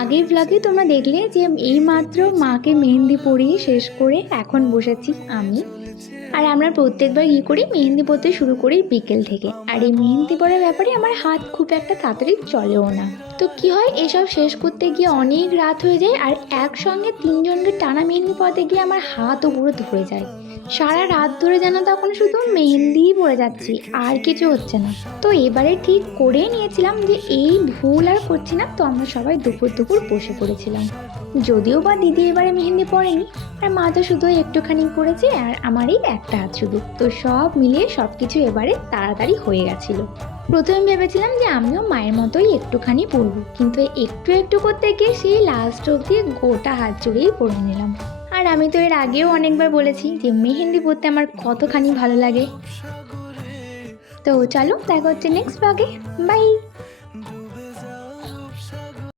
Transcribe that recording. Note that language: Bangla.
আগের ব্লগে তোমরা দেখলে যে এইমাত্র মাকে মেহেন্দি পরিয়ে শেষ করে এখন বসেছি আমি। আর আমরা প্রত্যেকবার কী করি, মেহেন্দি পরতে শুরু করি বিকেল থেকে। আর এই মেহেন্দি পরার ব্যাপারে আমার হাত খুব একটা তাড়াতাড়ি চলেও না। তো কি হয়, এসব শেষ করতে গিয়ে অনেক রাত হয়ে যায়। আর একসঙ্গে তিনজনকে টানা মেহেন্দি পরাতে গিয়ে আমার হাতও পুরো ধরে যায়। সারা রাত ধরে যেন তখন শুধু মেহেন্দিই পরে যাচ্ছি, আর কিছু হচ্ছে না। তো এবারে ঠিক করে নিয়েছিলাম যে এই ভুল আর করছি না। তো আমরা সবাই দুপুর দুপুর বসে পড়েছিলাম। যদিও বা দিদি এবারে মেহেন্দি পরেনি, আর মা তো শুধু একটুখানি করেছে, আর আমারই একটা হাত শুধু। তো সব মিলিয়ে সব কিছু এবারে তাড়াতাড়ি হয়ে গেছিলো। প্রথমে ভেবেছিলাম যে আমিও মায়ের মতোই একটুখানি পরবো, কিন্তু একটু একটু করতে গিয়ে সেই লাস্ট অবধি গোটা হাত জুড়েই পরে নিলাম। আর আমি তো এর আগেও অনেকবার বলেছি যে মেহেন্দি পরতে আমার কতখানি ভালো লাগে। তো চলো, দেখা হচ্ছে নেক্সট ব্লগে। বাই।